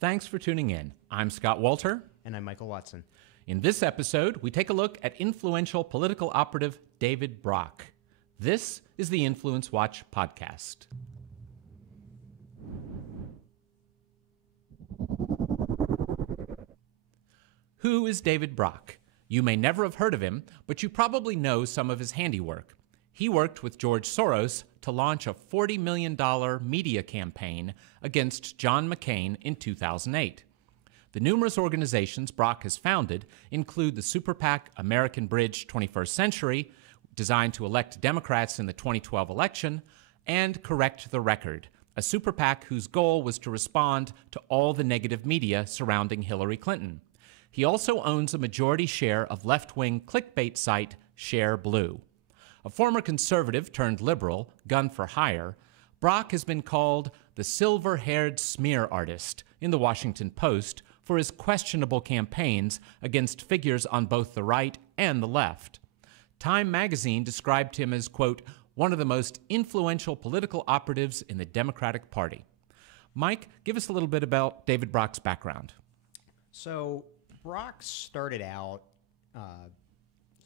Thanks for tuning in. I'm Scott Walter. And I'm Michael Watson. In this episode, we take a look at influential political operative David Brock. This is the InfluenceWatch podcast. Who is David Brock? You may never have heard of him, but you probably know some of his handiwork. He worked with George Soros to launch a $40 million media campaign against John McCain in 2008. The numerous organizations Brock has founded include the super PAC American Bridge 21st Century, designed to elect Democrats in the 2012 election, and Correct the Record, a super PAC whose goal was to respond to all the negative media surrounding Hillary Clinton. He also owns a majority share of left-wing clickbait site Share Blue. A former conservative turned liberal, gun for hire, Brock has been called the silver-haired smear artist in the Washington Post for his questionable campaigns against figures on both the right and the left. Time magazine described him as, quote, one of the most influential political operatives in the Democratic Party. Mike, give us a little bit about David Brock's background. So Brock started out,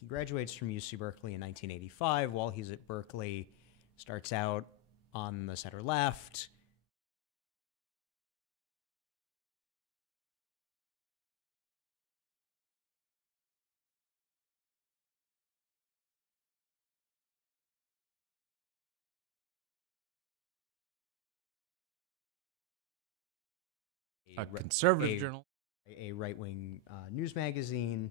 he graduates from UC Berkeley in 1985. While he's at Berkeley, starts out on the center left. A conservative journal. A right-wing news magazine,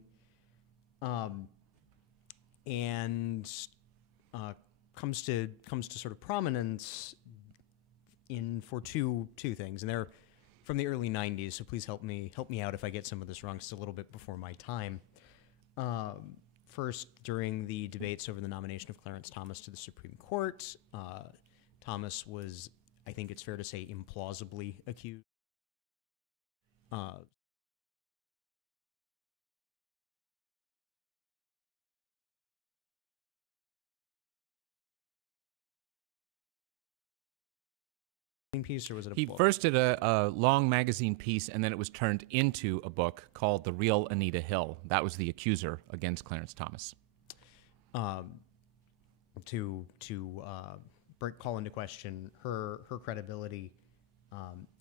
and comes to sort of prominence for two things, and they're from the early 90s. So please help me out if I get some of this wrong. It's a little bit before my time. First, during the debates over the nomination of Clarence Thomas to the Supreme Court, Thomas was, I think it's fair to say, implausibly accused. Piece, or was it a He book? first did a long magazine piece, and then it was turned into a book called The Real Anita Hill. That was the accuser against Clarence Thomas. To call into question her credibility.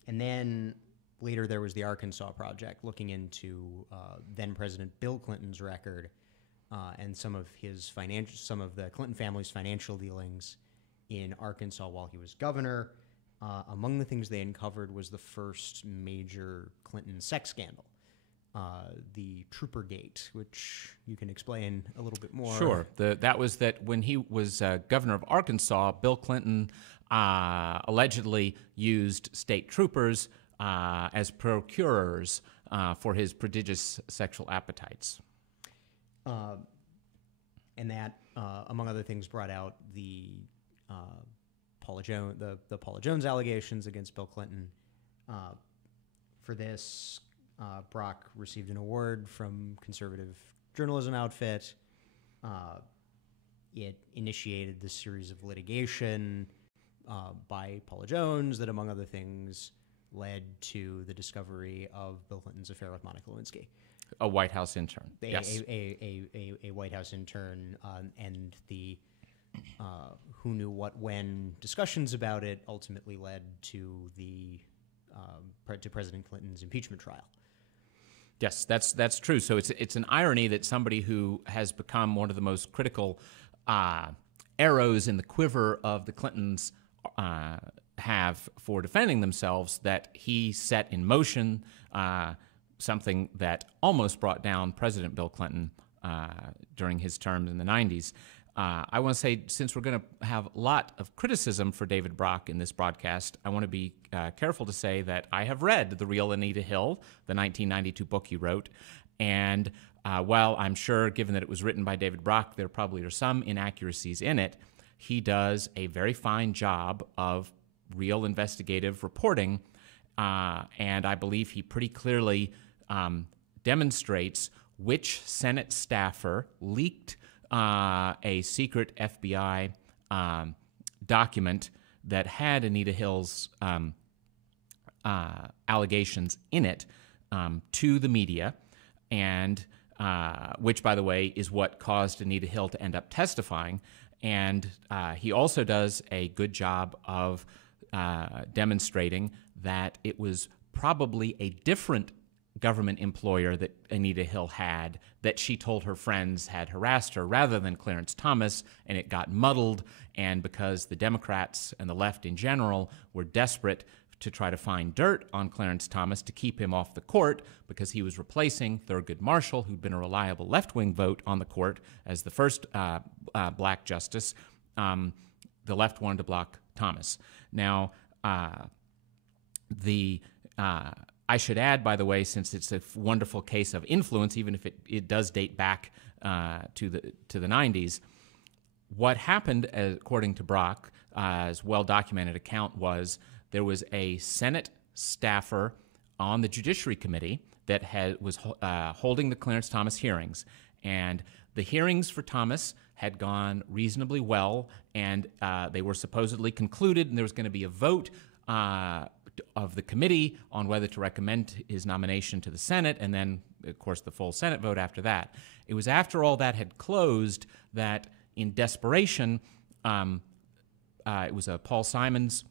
And then later there was the Arkansas Project, looking into then President Bill Clinton's record and some of the Clinton family's financial dealings in Arkansas while he was governor. Among the things they uncovered was the first major Clinton sex scandal, the Troopergate, which you can explain a little bit more. Sure. That was that when he was governor of Arkansas, Bill Clinton allegedly used state troopers as procurers for his prodigious sexual appetites. And that, among other things, brought out the the Paula Jones allegations against Bill Clinton. For this, Brock received an award from conservative journalism outfit. It initiated this series of litigation by Paula Jones that, among other things, led to the discovery of Bill Clinton's affair with Monica Lewinsky. A White House intern. Yes. A White House intern, and the who knew what when discussions about it ultimately led to to President Clinton's impeachment trial. Yes, that's true. So it's an irony that somebody who has become one of the most critical arrows in the quiver of the Clintons have for defending themselves, that he set in motion something that almost brought down President Bill Clinton during his term in the 90s. I want to say, since we're going to have a lot of criticism for David Brock in this broadcast, I want to be careful to say that I have read The Real Anita Hill, the 1992 book he wrote, and while I'm sure, given that it was written by David Brock, there probably are some inaccuracies in it, he does a very fine job of real investigative reporting, and I believe he pretty clearly demonstrates which Senate staffer leaked a secret FBI document that had Anita Hill's allegations in it to the media, and which, by the way, is what caused Anita Hill to end up testifying. And he also does a good job of demonstrating that it was probably a different government employer that Anita Hill had that she told her friends had harassed her rather than Clarence Thomas, and it got muddled. And because the Democrats and the left in general were desperate to try to find dirt on Clarence Thomas to keep him off the court because he was replacing Thurgood Marshall, who'd been a reliable left-wing vote on the court as the first black justice, the left wanted to block Thomas. Now, I should add, by the way, since it's a wonderful case of influence, even if it does date back to the 90s, what happened, according to Brock, as well-documented account, was there was a Senate staffer on the Judiciary Committee that was holding the Clarence Thomas hearings, and the hearings for Thomas had gone reasonably well, and they were supposedly concluded, and there was going to be a vote of the committee on whether to recommend his nomination to the Senate, and then, of course, the full Senate vote after that. It was after all that had closed that, in desperation, it was a Paul Simons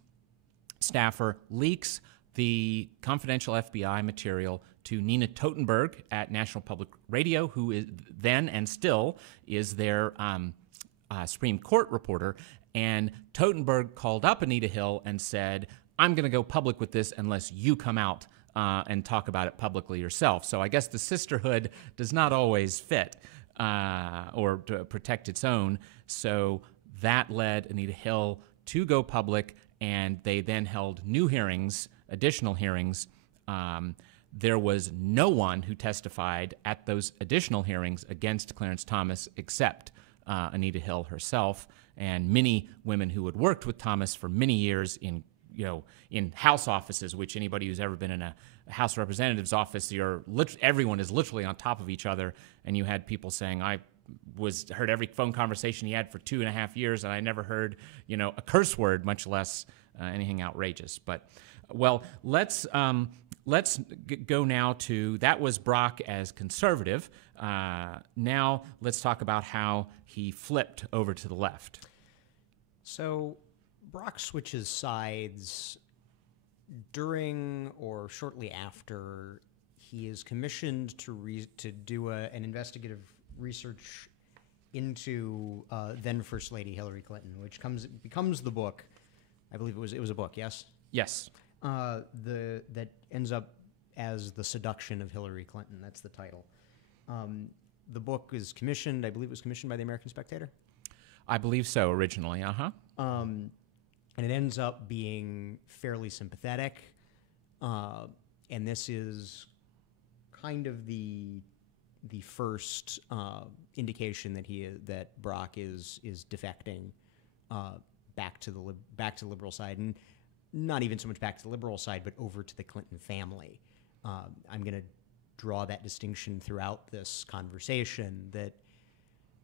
staffer leaks the confidential FBI material to Nina Totenberg at National Public Radio, who is then and still is their Supreme Court reporter. And Totenberg called up Anita Hill and said, I'm going to go public with this unless you come out and talk about it publicly yourself. So I guess the sisterhood does not always fit or to protect its own. So that led Anita Hill to go public, and they then held new hearings, additional hearings. There was no one who testified at those additional hearings against Clarence Thomas except Anita Hill herself and many women who had worked with Thomas for many years in House offices, which anybody who's ever been in a House of Representatives office, everyone is literally on top of each other, and you had people saying, I heard every phone conversation he had for 2.5 years, and I never heard, a curse word, much less anything outrageous. But, well, let's go now to, that was Brock as conservative. Now let's talk about how he flipped over to the left. So Brock switches sides during or shortly after he is commissioned to do an investigative research into then First Lady Hillary Clinton, which becomes the book. I believe it was a book. Yes. Yes. That ends up as The Seduction of Hillary Clinton. That's the title. The book is commissioned. I believe it was commissioned by the American Spectator. I believe so originally. And it ends up being fairly sympathetic. And this is kind of the first indication that Brock is defecting back to the liberal side, and not even so much back to the liberal side, but over to the Clinton family. I'm going to draw that distinction throughout this conversation that,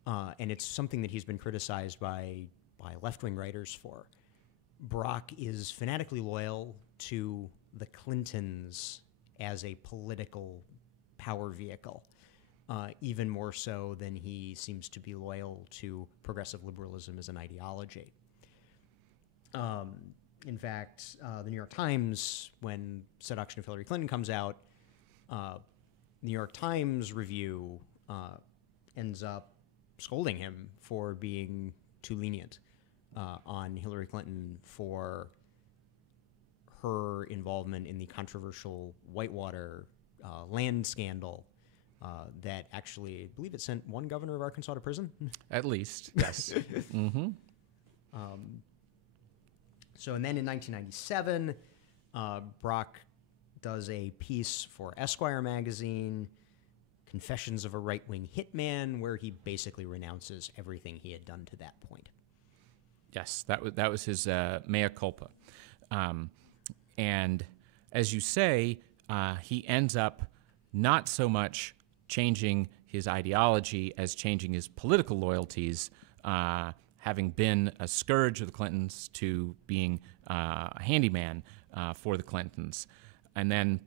and it's something that he's been criticized by left-wing writers for. Brock is fanatically loyal to the Clintons as a political power vehicle, even more so than he seems to be loyal to progressive liberalism as an ideology. In fact, the New York Times, when Seduction of Hillary Clinton comes out, New York Times review ends up scolding him for being too lenient on Hillary Clinton for her involvement in the controversial Whitewater land scandal that actually, I believe it sent one governor of Arkansas to prison. At least, yes. Mm-hmm. So, and then in 1997, Brock does a piece for Esquire magazine, Confessions of a Right-Wing Hitman, where he basically renounces everything he had done to that point. Yes, that was his mea culpa. And as you say, he ends up not so much changing his ideology as changing his political loyalties, having been a scourge of the Clintons to being a handyman for the Clintons, and then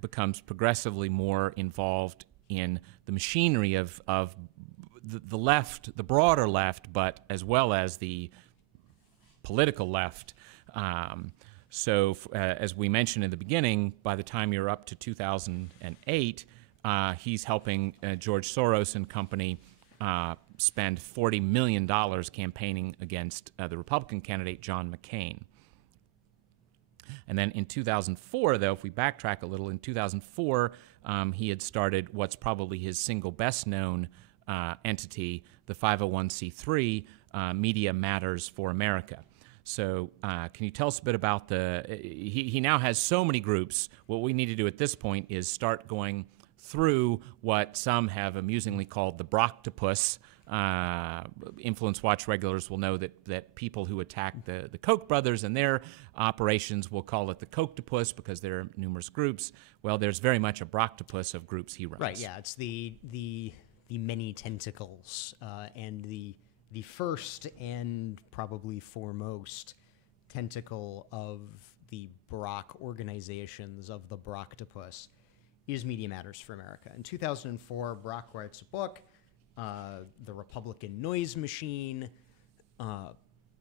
becomes progressively more involved in the machinery of the left, the broader left, but as well as the political left. As we mentioned in the beginning, by the time you're up to 2008, he's helping George Soros and company spend $40 million campaigning against the Republican candidate, John McCain. And then in 2004, though, if we backtrack a little, in 2004, he had started what's probably his single best-known entity, the 501c3 Media Matters for America. So can you tell us a bit about he now has so many groups. What we need to do at this point is start going through what some have amusingly called the Brocktopus. InfluenceWatch regulars will know that people who attack the Koch brothers and their operations will call it the Brocktopus because there are numerous groups. Well, there's very much a Brocktopus of groups he runs. Right, yeah, it's the many tentacles and the first and probably foremost tentacle of the Brock organizations of the Brocktopus is Media Matters for America. In 2004, Brock writes a book, The Republican Noise Machine,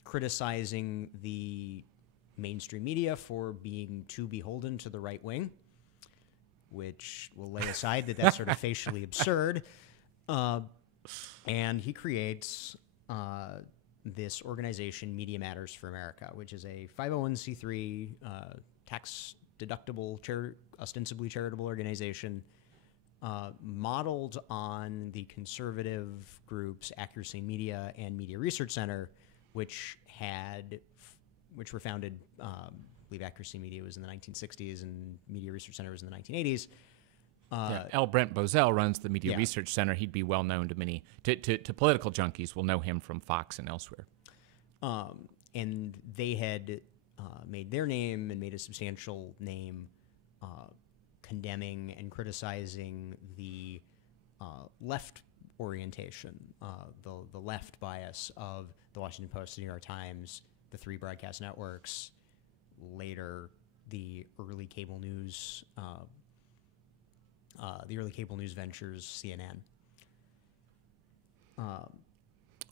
criticizing the mainstream media for being too beholden to the right wing, which we'll lay aside that's sort of facially absurd. And he creates this organization, Media Matters for America, which is a 501c3 tax-deductible, ostensibly charitable organization modeled on the conservative groups Accuracy Media and Media Research Center, which were founded, I believe Accuracy Media was in the 1960s and Media Research Center was in the 1980s. L. Brent Bozell runs the Media Research Center. He'd be well known to many, to political junkies will know him from Fox and elsewhere. And they had made their name and made a substantial name condemning and criticizing the left orientation, the left bias of the Washington Post, the New York Times, the three broadcast networks, later the early cable news ventures, CNN.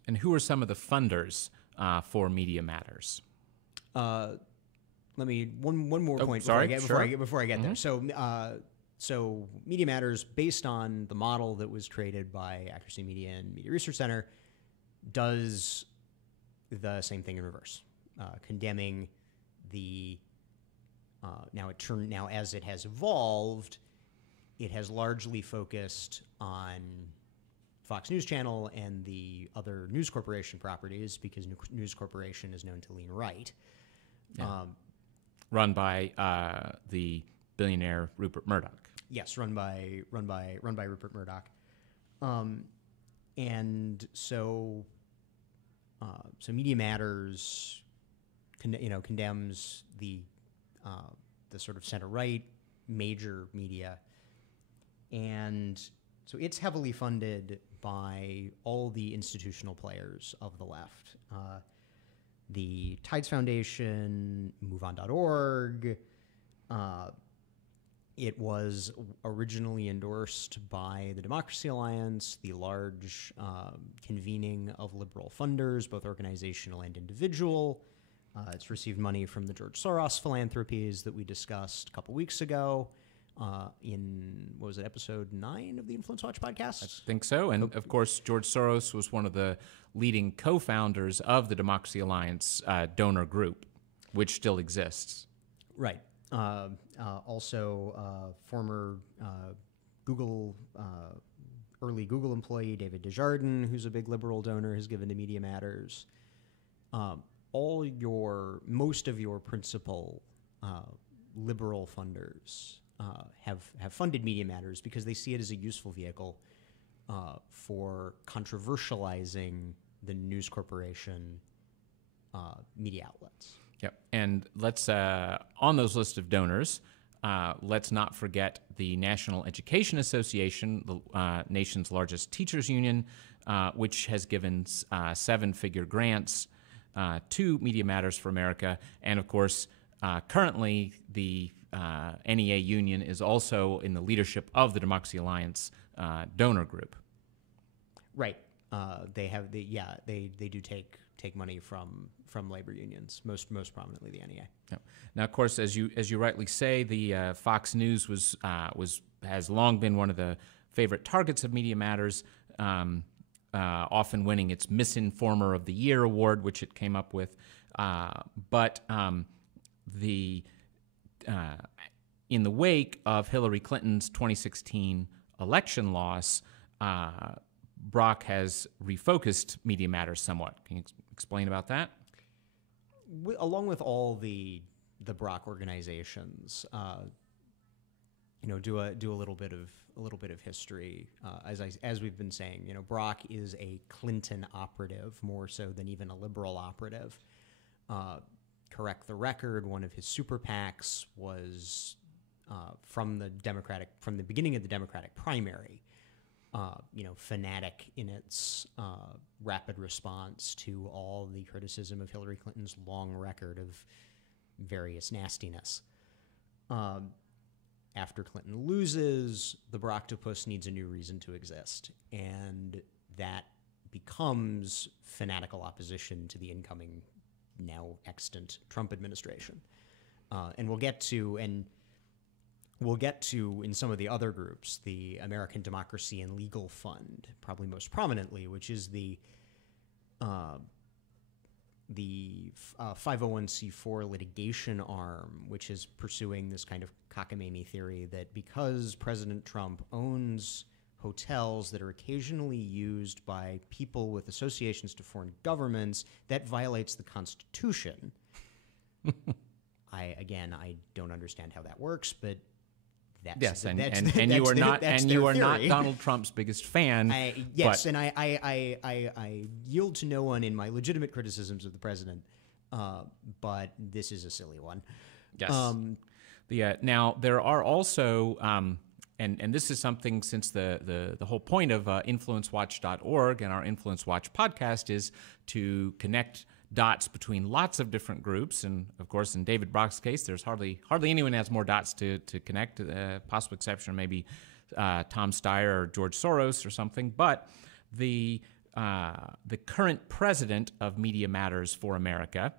And who are some of the funders for Media Matters? Let me one more point before I get there. So Media Matters, based on the model that was created by Accuracy Media and Media Research Center, does the same thing in reverse, condemning the. Now as it has evolved, it has largely focused on Fox News Channel and the other News Corporation properties because News Corporation is known to lean right. Yeah. Run by the billionaire Rupert Murdoch. Yes, run by Rupert Murdoch. And so Media Matters condemns the sort of center-right major media. And so it's heavily funded by all the institutional players of the left. The Tides Foundation, MoveOn.org. It was originally endorsed by the Democracy Alliance, the large convening of liberal funders, both organizational and individual. It's received money from the George Soros philanthropies that we discussed a couple weeks ago in, what was it, episode 9 of the InfluenceWatch podcast? I think so. And, of course, George Soros was one of the leading co-founders of the Democracy Alliance donor group, which still exists. Right. Also, former Google, early Google employee David Desjardins, who's a big liberal donor, has given to Media Matters. Most of your principal liberal funders have funded Media Matters because they see it as a useful vehicle for controversializing the News Corporation media outlets. Yep. And let's, on those list of donors, let's not forget the National Education Association, the nation's largest teachers union, which has given 7-figure grants to Media Matters for America. And of course, currently the NEA Union is also in the leadership of the Democracy Alliance donor group. Right. They do take money from labor unions, most prominently the NEA. Yep. Now, of course, as you rightly say, the Fox News has long been one of the favorite targets of Media Matters, often winning its Misinformer of the Year award, which it came up with. But in the wake of Hillary Clinton's 2016 election loss, Brock has refocused Media Matters somewhat. Can you explain about that? Along with all the Brock organizations, do a little bit of history. As we've been saying, Brock is a Clinton operative more so than even a liberal operative. Correct the record. One of his super PACs was from the beginning of the Democratic primary. Fanatic in its rapid response to all the criticism of Hillary Clinton's long record of various nastiness. After Clinton loses, the Brocktopus needs a new reason to exist, and that becomes fanatical opposition to the incoming, now extant Trump administration. And we'll get to in some of the other groups, the American Democracy and Legal Fund, probably most prominently, which is the 501c4 litigation arm, which is pursuing this kind of cockamamie theory that because President Trump owns hotels that are occasionally used by people with associations to foreign governments, that violates the Constitution. I don't understand how that works, but that's you are not Donald Trump's biggest fan. And I yield to no one in my legitimate criticisms of the president, but this is a silly one. Yes. Now there are also, and this is something, since the whole point of InfluenceWatch.org and our InfluenceWatch podcast is to connect dots between lots of different groups, and of course, in David Brock's case, there's hardly anyone has more dots to connect. Possible exception, maybe Tom Steyer or George Soros or something. But the current president of Media Matters for America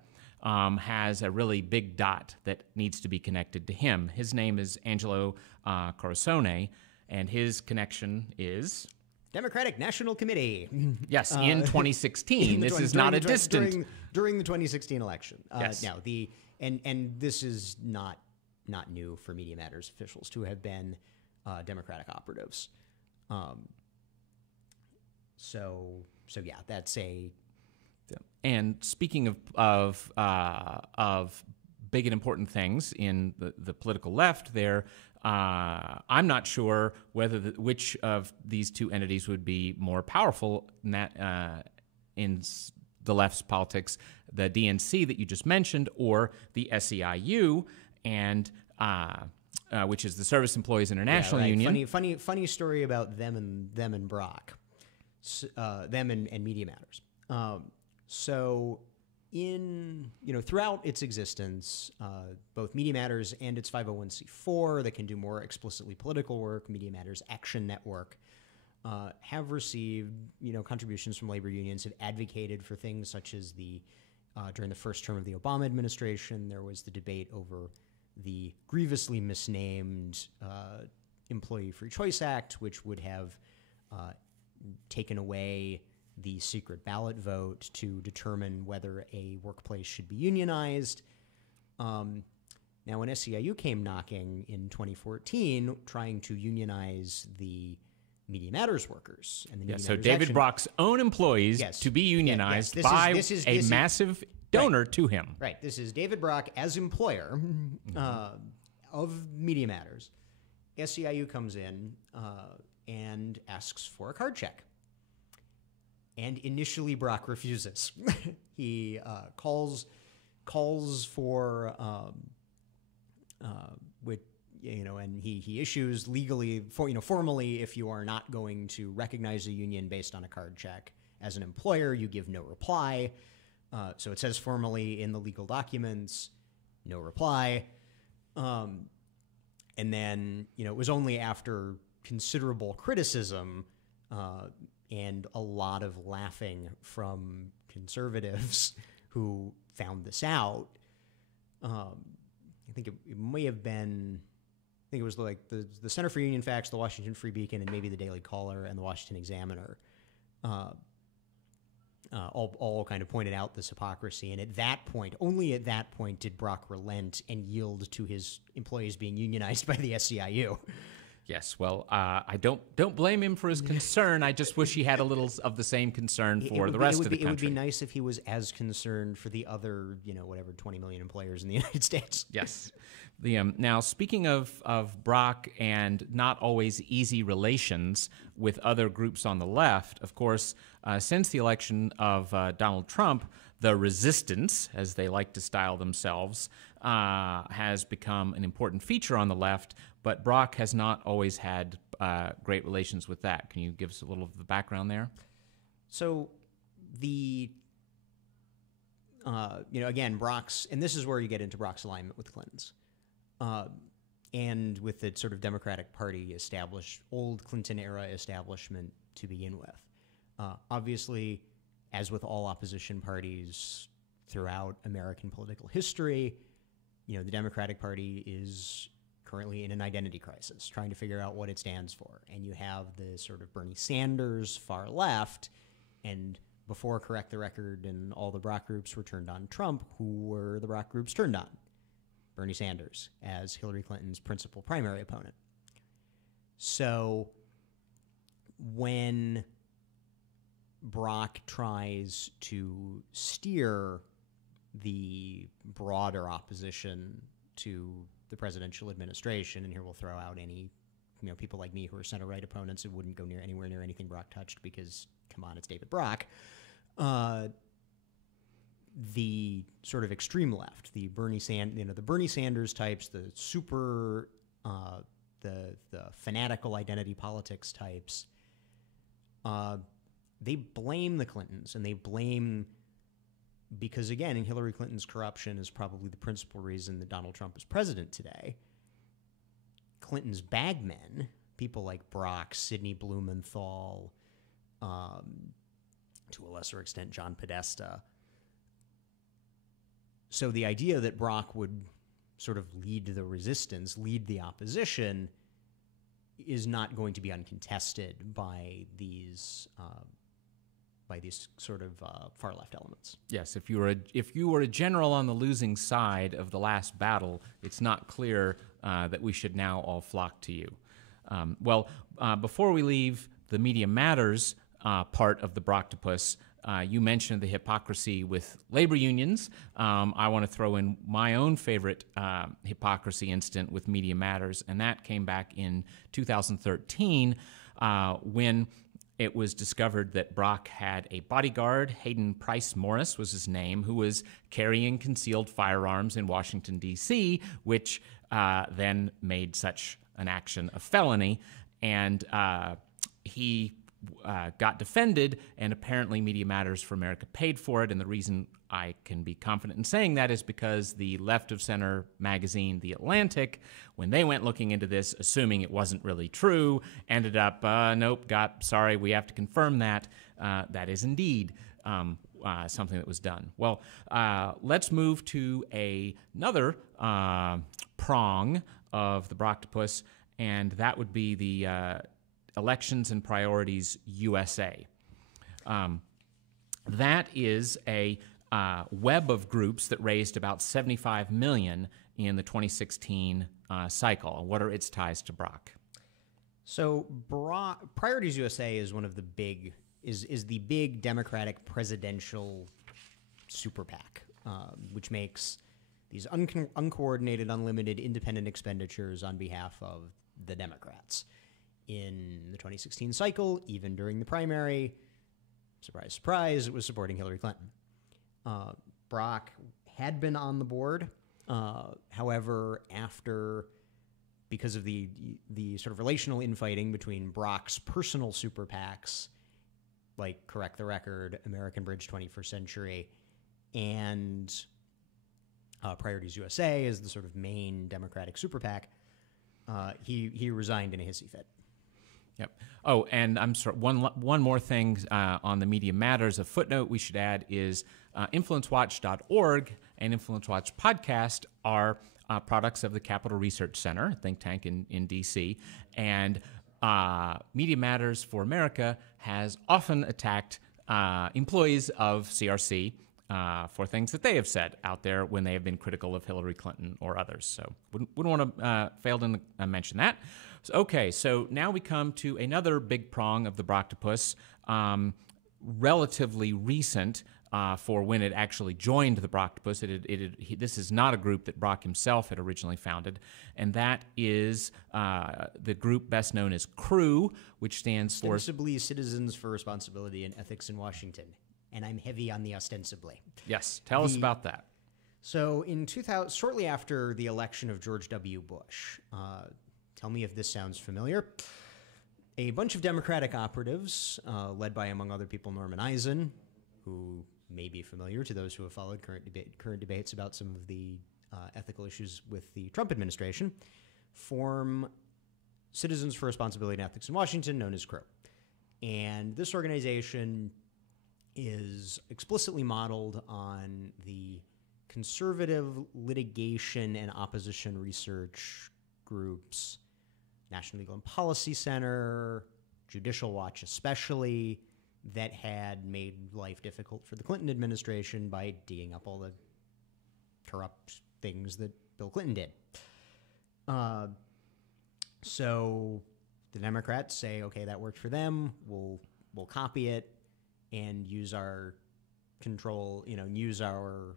has a really big dot that needs to be connected to him. His name is Angelo Coruscone, and his connection is Democratic National Committee. Yes, in 2016. This is not a distant during the 2016 election. Yes. Now and this is not new for Media Matters officials to have been Democratic operatives. So yeah, that's a. And speaking of big and important things in the political left, there. I'm not sure whether which of these two entities would be more powerful in the left's politics, the DNC that you just mentioned, or the SEIU, and which is the Service Employees International Union. Funny story about them and Brock, them and Media Matters. So throughout its existence, both Media Matters and its 501c4 that can do more explicitly political work, Media Matters Action Network, have received, contributions from labor unions, have advocated for things such as during the first term of the Obama administration, there was the debate over the grievously misnamed Employee Free Choice Act, which would have taken away the secret ballot vote to determine whether a workplace should be unionized. Now, when SEIU came knocking in 2014, trying to unionize the Media Matters workers, and the David Brock's own employees to be unionized by a massive donor to him. Right. This is David Brock as employer of Media Matters. SEIU comes in and asks for a card check. And initially, Brock refuses. He calls for and he issues legally, formally, if you are not going to recognize a union based on a card check as an employer, you give no reply. So it says formally in the legal documents, no reply. And then, it was only after considerable criticism and a lot of laughing from conservatives who found this out. I think it may have been, I think it was like the Center for Union Facts, the Washington Free Beacon, and maybe the Daily Caller and the Washington Examiner all kind of pointed out this hypocrisy. And at that point, only at that point, did Brock relent and yield to his employees being unionized by the SEIU. Yes, well, I don't blame him for his concern. I just wish he had a little of the same concern for the rest of the country. It would be nice if he was as concerned for the other, 20 million employers in the United States. Yes. Now, speaking of Brock and not always easy relations with other groups on the left, of course, since the election of Donald Trump, the resistance, as they like to style themselves, has become an important feature on the left, but Brock has not always had great relations with that. Can you give us a little of the background there? So again, Brock's, and this is where you get into Brock's alignment with the Clintons, and with the sort of Democratic Party old Clinton-era establishment to begin with. Obviously, as with all opposition parties throughout American political history, the Democratic Party is currently in an identity crisis, trying to figure out what it stands for. And you have the sort of Bernie Sanders far left, and before Correct the Record and all the Brock groups were turned on Trump, who were the Brock groups turned on? Bernie Sanders as Hillary Clinton's principal primary opponent. So when Brock tries to steer the broader opposition to the presidential administration, and here we'll throw out any, people like me who are center-right opponents who wouldn't go anywhere near anything Brock touched because, come on, it's David Brock. The sort of extreme left, the Bernie Sanders types, the super, the fanatical identity politics types, they blame the Clintons, and they blame, because again, in Hillary Clinton's corruption is probably the principal reason that Donald Trump is president today. Clinton's bagmen, people like Brock, Sidney Blumenthal, to a lesser extent, John Podesta. So the idea that Brock would sort of lead the resistance, lead the opposition, is not going to be uncontested by these sort of far left elements. Yes, if you were a general on the losing side of the last battle, it's not clear that we should now all flock to you. Before we leave the Media Matters part of the Brocktopus, you mentioned the hypocrisy with labor unions. I want to throw in my own favorite hypocrisy incident with Media Matters, and that came back in 2013 when it was discovered that Brock had a bodyguard, Hayden Price Morris was his name, who was carrying concealed firearms in Washington, D.C., which then made such an action a felony. And he got defended, and apparently Media Matters for America paid for it. And the reason I can be confident in saying that is because the left-of-center magazine, The Atlantic, when they went looking into this, assuming it wasn't really true, ended up, nope, sorry, we have to confirm that. That is indeed something that was done. Well, let's move to another prong of the Brocktopus, and that would be the Elections and Priorities USA. That is a web of groups that raised about $75 million in the 2016 cycle. What are its ties to Brock? So Priorities USA is one of the big is the big Democratic presidential super PAC, which makes these uncoordinated, unlimited, independent expenditures on behalf of the Democrats. In the 2016 cycle, even during the primary, surprise, surprise, it was supporting Hillary Clinton. Brock had been on the board. However, after because of the sort of relational infighting between Brock's personal super PACs, like Correct the Record, American Bridge 21st Century, and Priorities USA as the sort of main Democratic super PAC, he resigned in a hissy fit. Yep. Oh, and I'm sorry. One more thing on the Media Matters. A footnote we should add is InfluenceWatch.org and InfluenceWatch podcast are products of the Capital Research Center, a think tank in D.C. And Media Matters for America has often attacked employees of CRC for things that they have said out there when they have been critical of Hillary Clinton or others. So wouldn't want to fail to mention that. So now we come to another big prong of the Brocktopus, relatively recent for when it actually joined the Brocktopus. This is not a group that Brock himself had originally founded, and that is the group best known as CREW, which stands for... Ostensibly Citizens for Responsibility and Ethics in Washington. And I'm heavy on the ostensibly. Yes, tell us about that. So in 2000, shortly after the election of George W. Bush, tell me if this sounds familiar. A bunch of Democratic operatives, led by, among other people, Norman Eisen, who may be familiar to those who have followed current debates about some of the ethical issues with the Trump administration, form Citizens for Responsibility and Ethics in Washington, known as CREW. And this organization is explicitly modeled on the conservative litigation and opposition research groups, National Legal and Policy Center, Judicial Watch especially, that had made life difficult for the Clinton administration by digging up all the corrupt things that Bill Clinton did. So the Democrats say, okay, that worked for them. We'll copy it and use our control, use our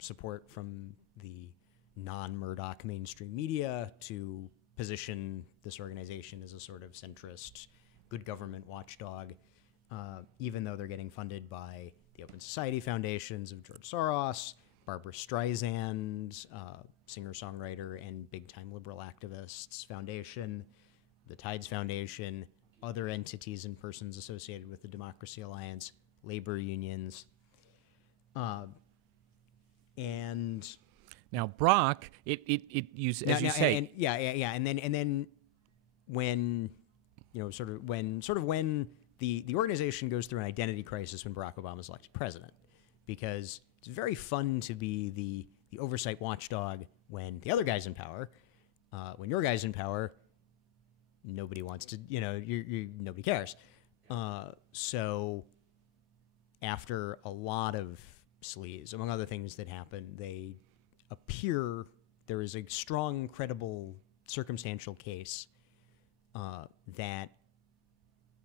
support from the non-Murdoch mainstream media to position this organization as a sort of centrist, good government watchdog, even though they're getting funded by the Open Society Foundations of George Soros, Barbara Streisand, singer-songwriter and big-time liberal activists foundation, the Tides Foundation, other entities and persons associated with the Democracy Alliance, labor unions, and now Brock, it as you say, and then when when the organization goes through an identity crisis when Barack Obama is elected president, because it's very fun to be the oversight watchdog when the other guy's in power. When your guy's in power, nobody wants to, nobody cares. So after a lot of sleaze, among other things that happen, there is a strong, credible, circumstantial case that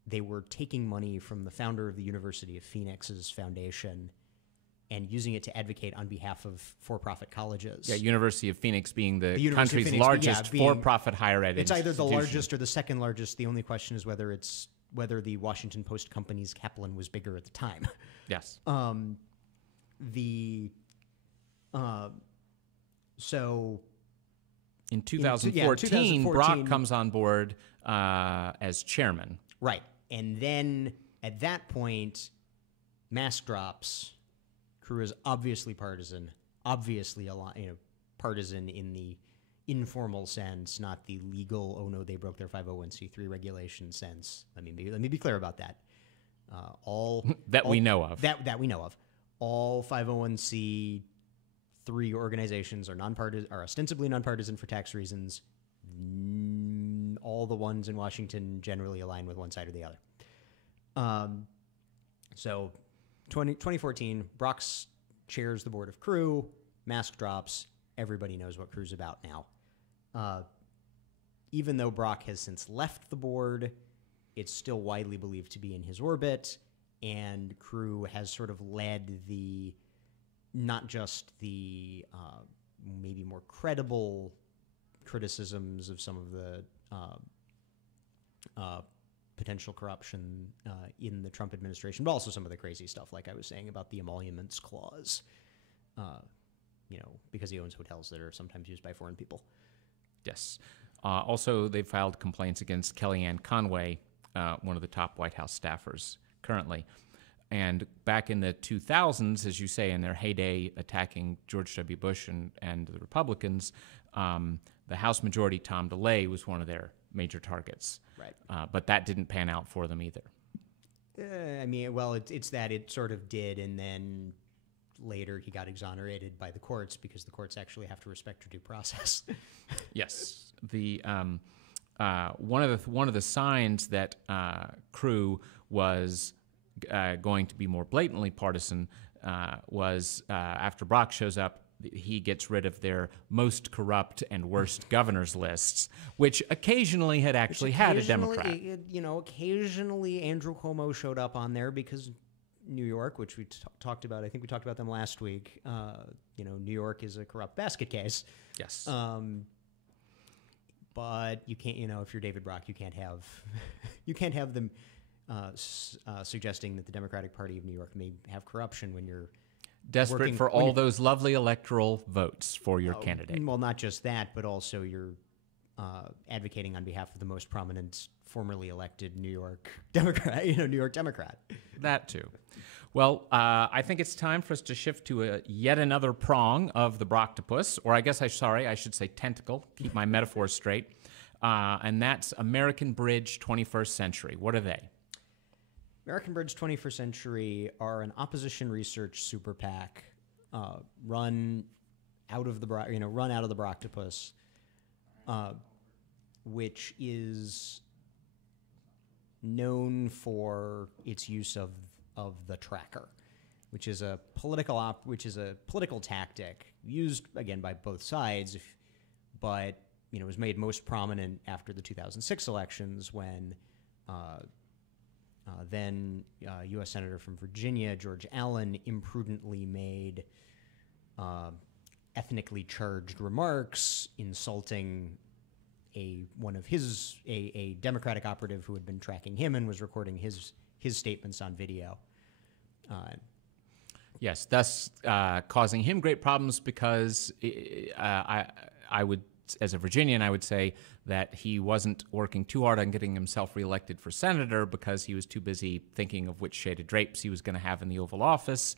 they were taking money from the founder of the University of Phoenix's foundation and using it to advocate on behalf of for-profit colleges. Yeah, University of Phoenix being the country's largest for-profit higher ed institution. It's either the largest or the second largest. The only question is whether the Washington Post company's Kaplan was bigger at the time. Yes. So in 2014, Brock comes on board as chairman. Right. And then at that point, mask drops. CREW is obviously partisan, partisan in the informal sense, not the legal, oh no, they broke their 501c3 regulation sense. Let me be clear about that. We know of. That we know of. All 501c3 organizations are ostensibly nonpartisan for tax reasons. All the ones in Washington generally align with one side or the other. So 2014, Brock chairs the board of CREW, mask drops, everybody knows what CREW's about now. Even though Brock has since left the board, it's still widely believed to be in his orbit, and CREW has sort of led not just the maybe more credible criticisms of some of the potential corruption in the Trump administration, but also some of the crazy stuff, like I was saying about the emoluments clause, because he owns hotels that are sometimes used by foreign people. Yes. Also, they filed complaints against Kellyanne Conway, one of the top White House staffers currently. And back in the 2000s, as you say, in their heyday attacking George W. Bush and the Republicans, the House Majority, Tom DeLay, was one of their major targets. Right. But that didn't pan out for them either. I mean, well, it's that it sort of did, and then later he got exonerated by the courts because the courts actually have to respect your due process. Yes. The one of the signs that Crew was going to be more blatantly partisan was after Brock shows up, he gets rid of their most corrupt and worst governors lists, which occasionally had actually had a Democrat. Occasionally Andrew Cuomo showed up on there because New York, which we talked about, I think we talked about them last week. New York is a corrupt basket case. Yes. But you can't, if you're David Brock, you can't have them suggesting that the Democratic Party of New York may have corruption when you're desperate for all those lovely electoral votes for your candidate. Well, not just that, but also you're advocating on behalf of the most prominent formerly elected New York Democrat, New York Democrat. That too. Well, I think it's time for us to shift to yet another prong of the Brocktopus, or I guess I should say tentacle. Keep my metaphors straight. And that's American Bridge 21st Century. What are they? American Bridge 21st Century are an opposition research super PAC run out of the Brocktopus, which is known for its use of the tracker, which is a political tactic used again by both sides, but was made most prominent after the 2006 elections when then U.S. Senator from Virginia, George Allen, imprudently made ethnically charged remarks insulting a Democratic operative who had been tracking him and was recording his statements on video. Yes, thus causing him great problems because I would, as a Virginian, I would say that he wasn't working too hard on getting himself reelected for senator because he was too busy thinking of which shade of drapes he was going to have in the Oval Office.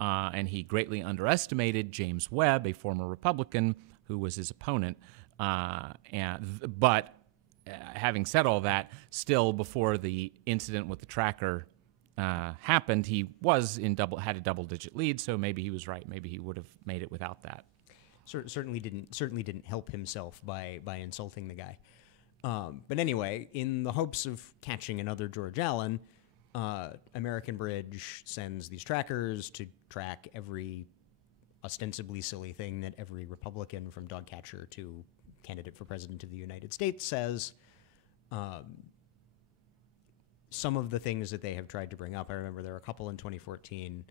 And he greatly underestimated James Webb, a former Republican who was his opponent. But having said all that, still before the incident with the tracker happened, he had a double-digit lead. So maybe he was right. Maybe he would have made it without that. Certainly didn't help himself by insulting the guy. But anyway, in the hopes of catching another George Allen, American Bridge sends these trackers to track every ostensibly silly thing that every Republican, from dog catcher to candidate for president of the United States, says. Some of the things that they have tried to bring up, I remember there were a couple in 2014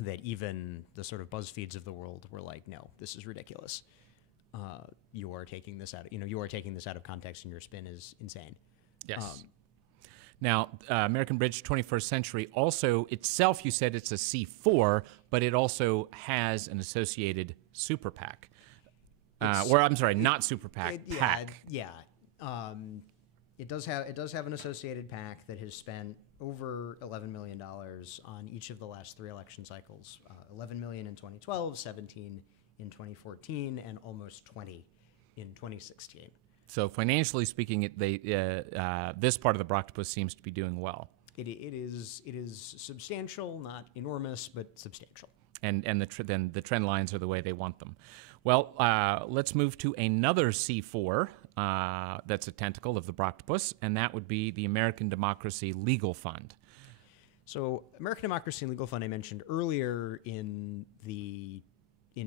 that even the sort of BuzzFeeds of the world were like, no, this is ridiculous. You are taking this out of context, and your spin is insane. Yes. Now, American Bridge 21st Century also itself, you said it's a C4, but it also has an associated super PAC. Not super PAC, PAC. Yeah. It does have an associated PAC that has spent over $11 million on each of the last three election cycles. $11 million in 2012, 17 in 2014, and almost 20 in 2016. So financially speaking, this part of the Brocktopus seems to be doing well. It is substantial, not enormous, but substantial. And then the trend lines are the way they want them. Well, let's move to another C4 that's a tentacle of the Brocktopus, and that would be the American Democracy Legal Fund. So American Democracy Legal Fund I mentioned earlier in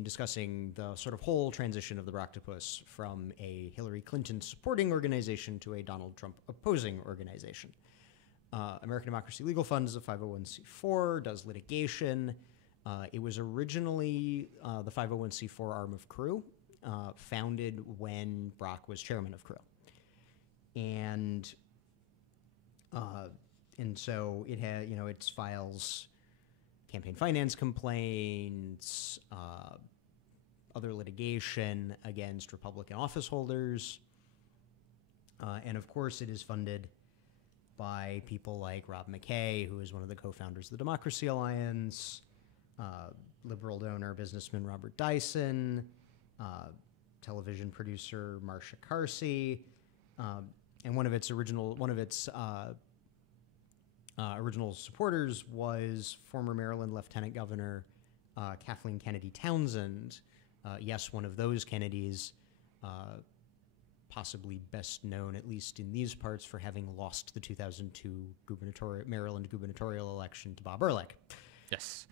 discussing the sort of whole transition of the Brocktopus from a Hillary Clinton supporting organization to a Donald Trump opposing organization. American Democracy Legal Fund is a 501c4, does litigation. It was originally the 501c4 arm of Crew, founded when Brock was chairman of Crew. And so it had, it files campaign finance complaints, other litigation against Republican office holders. And of course, it is funded by people like Rob McKay, who is one of the co-founders of the Democracy Alliance, liberal donor businessman Robert Dyson, television producer Marsha Carsey, and one of its original supporters was former Maryland Lieutenant Governor Kathleen Kennedy Townsend. Yes, one of those Kennedys, possibly best known, at least in these parts, for having lost the 2002 Maryland gubernatorial election to Bob Ehrlich. Yes.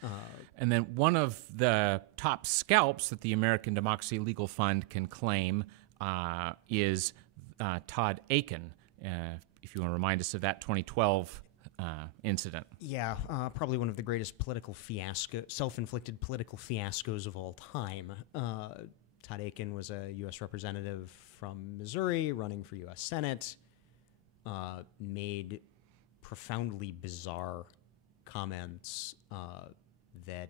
And then one of the top scalps that the American Democracy Legal Fund can claim is Todd Aiken, if you want to remind us of that 2012 incident. Yeah, probably one of the greatest self-inflicted political fiascos of all time. Todd Aiken was a U.S. representative from Missouri running for U.S. Senate, made profoundly bizarre comments that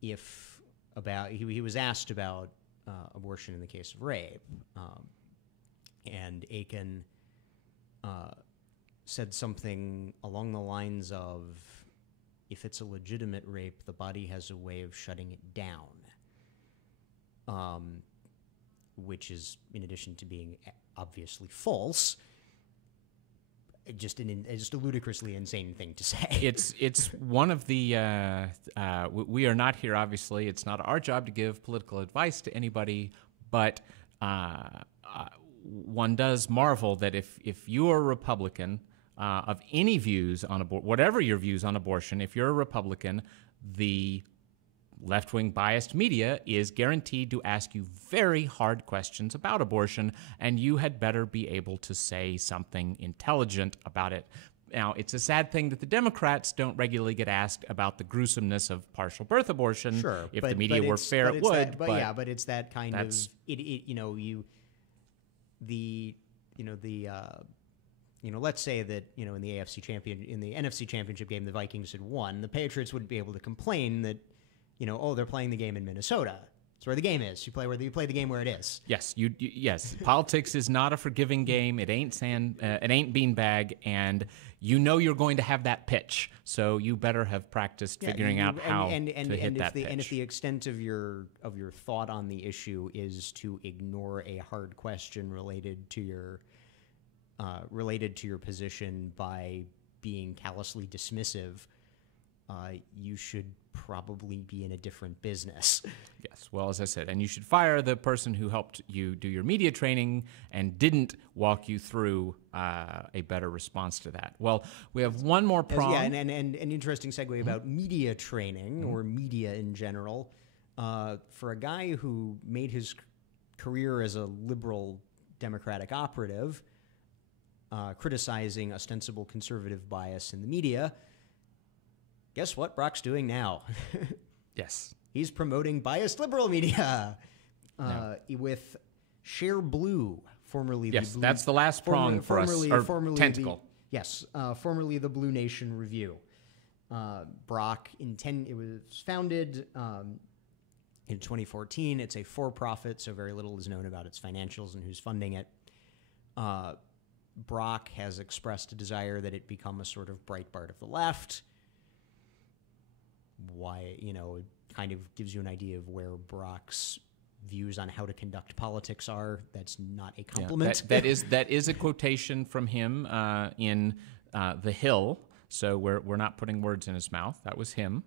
he was asked about abortion in the case of rape, and Aiken said something along the lines of, if it's a legitimate rape, the body has a way of shutting it down, which is, in addition to being obviously false, just a ludicrously insane thing to say. It's one of the we are not here, obviously. It's not our job to give political advice to anybody, but one does marvel that if you are a Republican of any views on whatever your views on abortion, if you're a Republican, the left-wing biased media is guaranteed to ask you very hard questions about abortion, and you had better be able to say something intelligent about it. Now, it's a sad thing that the Democrats don't regularly get asked about the gruesomeness of partial birth abortion. Sure, if the media were fair, it would. But it's that kind of let's say that in the NFC Championship game, the Vikings had won. The Patriots wouldn't be able to complain that they're playing the game in Minnesota. It's where the game is. You play the game where it is. Yes, yes. Politics is not a forgiving game. It ain't beanbag, and you're going to have that pitch. So you better have practiced figuring out how to hit that pitch. And if the extent of your thought on the issue is to ignore a hard question related to your position by being callously dismissive, you should probably be in a different business. Yes, well, as I said, and you should fire the person who helped you do your media training and didn't walk you through a better response to that. Well, we have one more prong. Yeah, and an interesting segue about media training or media in general. For a guy who made his career as a liberal Democratic operative, criticizing ostensible conservative bias in the media, guess what Brock's doing now? Yes. He's promoting biased liberal media with Share Blue, formerly yes, the Blue... That's the last prong for us, or tentacle. Formerly the Blue Nation Review. Brock, it was founded in 2014. It's a for-profit, so very little is known about its financials and who's funding it. Brock has expressed a desire that it become a sort of Breitbart of the left. Why, it kind of gives you an idea of where Brock's views on how to conduct politics are. That's not a compliment. Yeah, that is a quotation from him in The Hill. So we're not putting words in his mouth. That was him.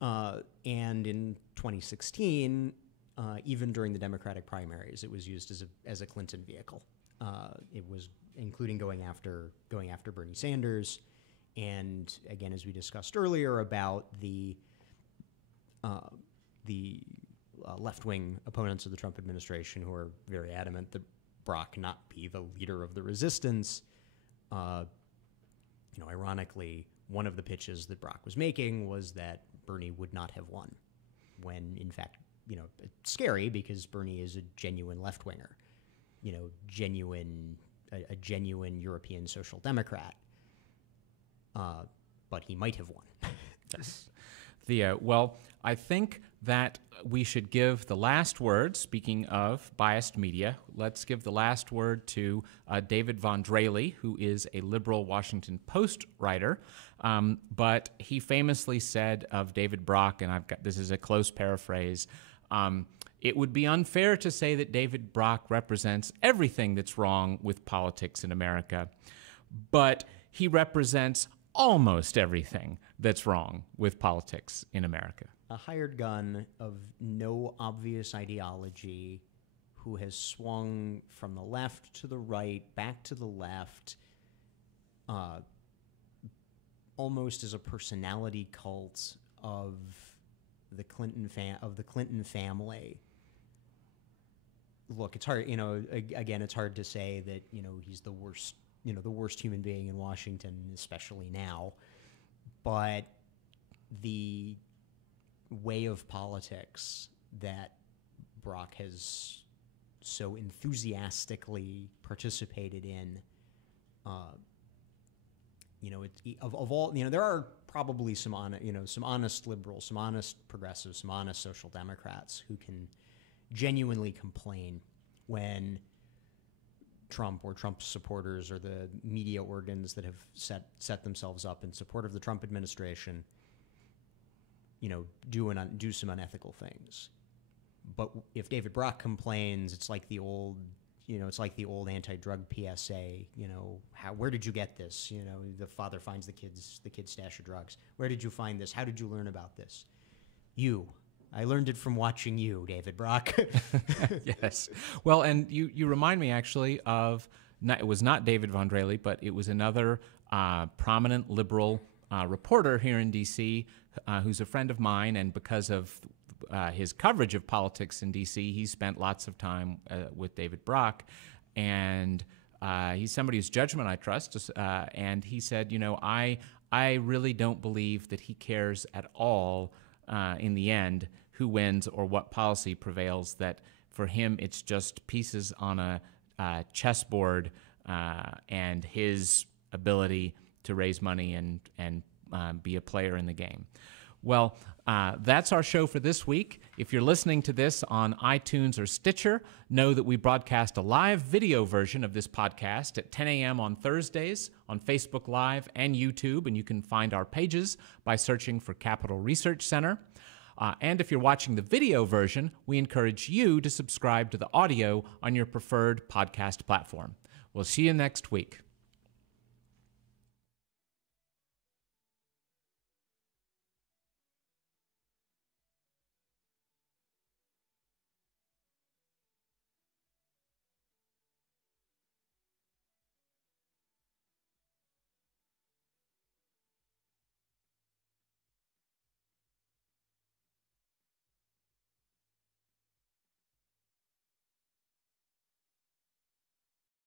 And in 2016, even during the Democratic primaries, it was used as a Clinton vehicle. It was including going after Bernie Sanders. And again, as we discussed earlier about the left-wing opponents of the Trump administration who are very adamant that Brock not be the leader of the resistance, ironically, one of the pitches that Brock was making was that Bernie would not have won, when in fact, it's scary because Bernie is a genuine left-winger, a genuine European social democrat. But he might have won. Yes. I think that we should give the last word, speaking of biased media, let's give the last word to David Von Drehle, who is a liberal Washington Post writer. But he famously said of David Brock, and this is a close paraphrase, it would be unfair to say that David Brock represents everything that's wrong with politics in America, but he represents almost everything that's wrong with politics in America. A hired gun of no obvious ideology who has swung from the left to the right, back to the left, almost as a personality cult of the Clinton family. Look, it's hard, again, it's hard to say that, he's the worst human being in Washington, especially now. But the way of politics that Brock has so enthusiastically participated in, of all, there are probably some honest liberals, some honest progressives, some honest social democrats who can genuinely complain when Trump or Trump's supporters or the media organs that have set themselves up in support of the Trump administration, do some unethical things. But if David Brock complains, it's like the old anti-drug PSA. Where did you get this? The father finds the kid's stash of drugs. Where did you find this? How did you learn about this? I learned it from watching you, David Brock. Yes. Well, and you remind me actually of, it was not David Von Drehle, but it was another prominent liberal reporter here in D.C. Who's a friend of mine, and because of his coverage of politics in D.C., he spent lots of time with David Brock, and he's somebody whose judgment I trust, and he said, I really don't believe that he cares at all in the end who wins or what policy prevails, that for him it's just pieces on a chessboard and his ability to raise money and be a player in the game. Well, that's our show for this week. If you're listening to this on iTunes or Stitcher, know that we broadcast a live video version of this podcast at 10 a.m. on Thursdays on Facebook Live and YouTube, and you can find our pages by searching for Capital Research Center. And if you're watching the video version, we encourage you to subscribe to the audio on your preferred podcast platform. We'll see you next week.